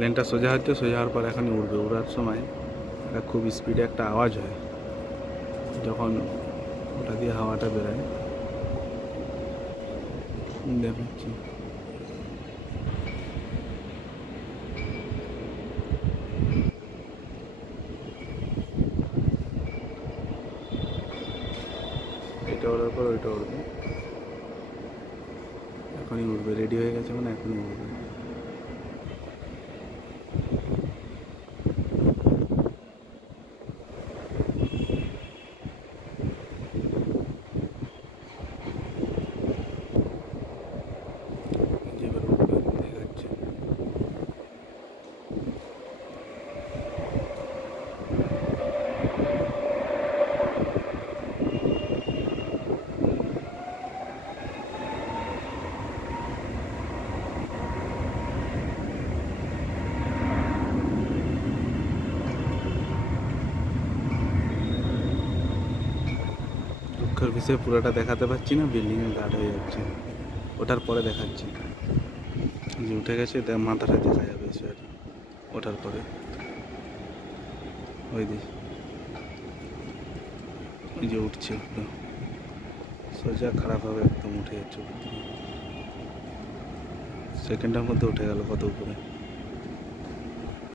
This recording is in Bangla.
প্লেনটা সোজা হচ্ছে, সোজা হওয়ার পর এখনই উড়বে। উড়ার সময় একটা খুব স্পিডে একটা আওয়াজ হয় যখন ওটা দিয়ে হাওয়াটা বেরোয়। দেখাচ্ছি। এটা ওড়ার পর ওইটা উড়বে, এখনই উড়বে। রেডি হয়ে গেছে মানে এখনই উড়বে। যেবার উড়বে দেখাচ্ছে। দুঃখের বিষয়ে পুরোটা দেখাতে পারছি না, বিল্ডিংয়ের গার্ড হয়ে যাচ্ছে। ওঠার পরে দেখাচ্ছি। যে উঠে গেছে, মাথাটা দেখা যাবে সেটা ওঠার পরে। ওই দিক ওই যে উঠছে, একদম সোজা খারাপ হবে, একদম উঠে যাচ্ছে। সেকেন্ডের মধ্যে উঠে গেল কত উপরে।